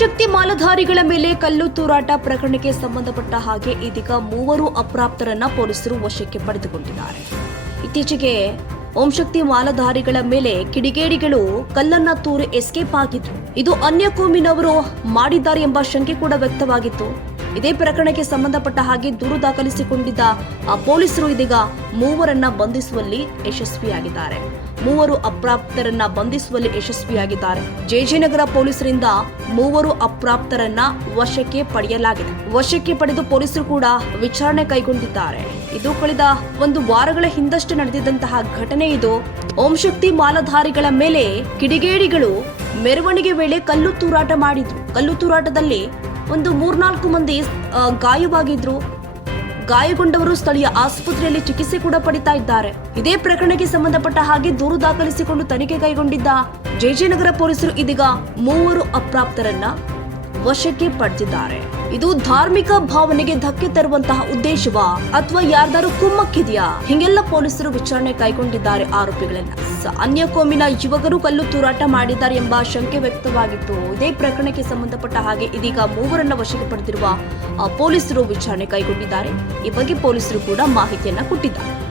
ಶಕ್ತಿ ಮಾಲಧಾರಿಗಳ ಮೇಲೆ ಕಲ್ಲು ತೂರಾಟ ಪ್ರಕರಣಕ್ಕೆ ಸಂಬಂಧಪಟ್ಟ ಹಾಗೆ ಇದೀಗ ಮೂವರು ಅಪ್ರಾಪ್ತರನ್ನ ಪೊಲೀಸರು ವಶಕ್ಕೆ ಪಡೆದುಕೊಂಡಿದ್ದಾರೆ. ಇತ್ತೀಚೆಗೆ ಓಂಶಕ್ತಿ ಮಾಲಧಾರಿಗಳ ಮೇಲೆ ಕಿಡಿಗೇಡಿಗಳು ಕಲ್ಲನ್ನ ತೂರಿ ಎಸ್ಕೇಪ್ ಆಗಿದ್ರು. ಇದು ಅನ್ಯ ಕೋಮಿನವರು ಮಾಡಿದ್ದಾರೆ ಎಂಬ ಶಂಕೆ ಕೂಡ ವ್ಯಕ್ತವಾಗಿತ್ತು. ಇದೇ ಪ್ರಕರಣಕ್ಕೆ ಸಂಬಂಧಪಟ್ಟ ಹಾಗೆ ದೂರು ದಾಖಲಿಸಿಕೊಂಡಿದ್ದ ಆ ಪೊಲೀಸರು ಇದೀಗ ಮೂವರನ್ನ ಬಂಧಿಸುವಲ್ಲಿ ಯಶಸ್ವಿಯಾಗಿದ್ದಾರೆ. ಮೂವರು ಅಪ್ರಾಪ್ತರನ್ನ ಬಂಧಿಸುವಲ್ಲಿ ಯಶಸ್ವಿಯಾಗಿದ್ದಾರೆ. ಜೆಜೆನಗರ ಪೊಲೀಸರಿಂದ ಮೂವರು ಅಪ್ರಾಪ್ತರನ್ನ ವಶಕ್ಕೆ ಪಡೆಯಲಾಗಿದೆ. ವಶಕ್ಕೆ ಪಡೆದು ಪೊಲೀಸರು ಕೂಡ ವಿಚಾರಣೆ ಕೈಗೊಂಡಿದ್ದಾರೆ. ಇದು ಕಳೆದ ಒಂದು ವಾರಗಳ ಹಿಂದಷ್ಟೇ ನಡೆದಿದ್ದಂತಹ ಘಟನೆ ಇದು. ಓಂ ಶಕ್ತಿ ಮಾಲಧಾರಿಗಳ ಮೇಲೆ ಕಿಡಿಗೇಡಿಗಳು ಮೆರವಣಿಗೆ ವೇಳೆ ಕಲ್ಲು ತೂರಾಟ ಮಾಡಿದ್ರು. ಕಲ್ಲು ತೂರಾಟದಲ್ಲಿ ಒಂದು ಮೂರ್ನಾಲ್ಕು ಮಂದಿ ಗಾಯವಾಗಿದ್ರು. ಗಾಯಗೊಂಡವರು ಸ್ಥಳೀಯ ಆಸ್ಪತ್ರೆಯಲ್ಲಿ ಚಿಕಿತ್ಸೆ ಕೂಡ ಪಡಿತಾ ಇದ್ದಾರೆ. ಇದೇ ಪ್ರಕರಣಕ್ಕೆ ಸಂಬಂಧಪಟ್ಟ ಹಾಗೆ ದೂರು ದಾಖಲಿಸಿಕೊಂಡು ತನಿಖೆ ಕೈಗೊಂಡಿದ್ದ ಜೆಜೆನಗರ ಪೊಲೀಸರು ಇದೀಗ ಮೂವರು ಅಪ್ರಾಪ್ತರನ್ನ ವಶಕ್ಕೆ ಪಡೆದಿದ್ದಾರೆ. ಇದು ಧಾರ್ಮಿಕ ಭಾವನೆಗೆ ಧಕ್ಕೆ ತರುವಂತಹ ಉದ್ದೇಶವಾ ಅಥವಾ ಯಾರ್ದಾರು ಕುಮ್ಮಕ್ಕಿದೆಯಾ? ಹಿಂಗೆಲ್ಲ ಪೊಲೀಸರು ವಿಚಾರಣೆ ಕೈಗೊಂಡಿದ್ದಾರೆ ಆರೋಪಿಗಳನ್ನ. ಅನ್ಯ ಕೋಮಿನ ಯುವಕರು ಕಲ್ಲು ತೂರಾಟ ಮಾಡಿದ್ದಾರೆ ಎಂಬ ಶಂಕೆ ವ್ಯಕ್ತವಾಗಿತ್ತು. ಇದೇ ಪ್ರಕರಣಕ್ಕೆ ಸಂಬಂಧಪಟ್ಟ ಹಾಗೆ ಇದೀಗ ಮೂವರನ್ನ ವಶಕ್ಕೆ ಪಡೆದಿರುವ ಪೊಲೀಸರು ವಿಚಾರಣೆ ಕೈಗೊಂಡಿದ್ದಾರೆ. ಈ ಬಗ್ಗೆ ಪೊಲೀಸರು ಕೂಡ ಮಾಹಿತಿಯನ್ನ ಕೊಟ್ಟಿದ್ದಾರೆ.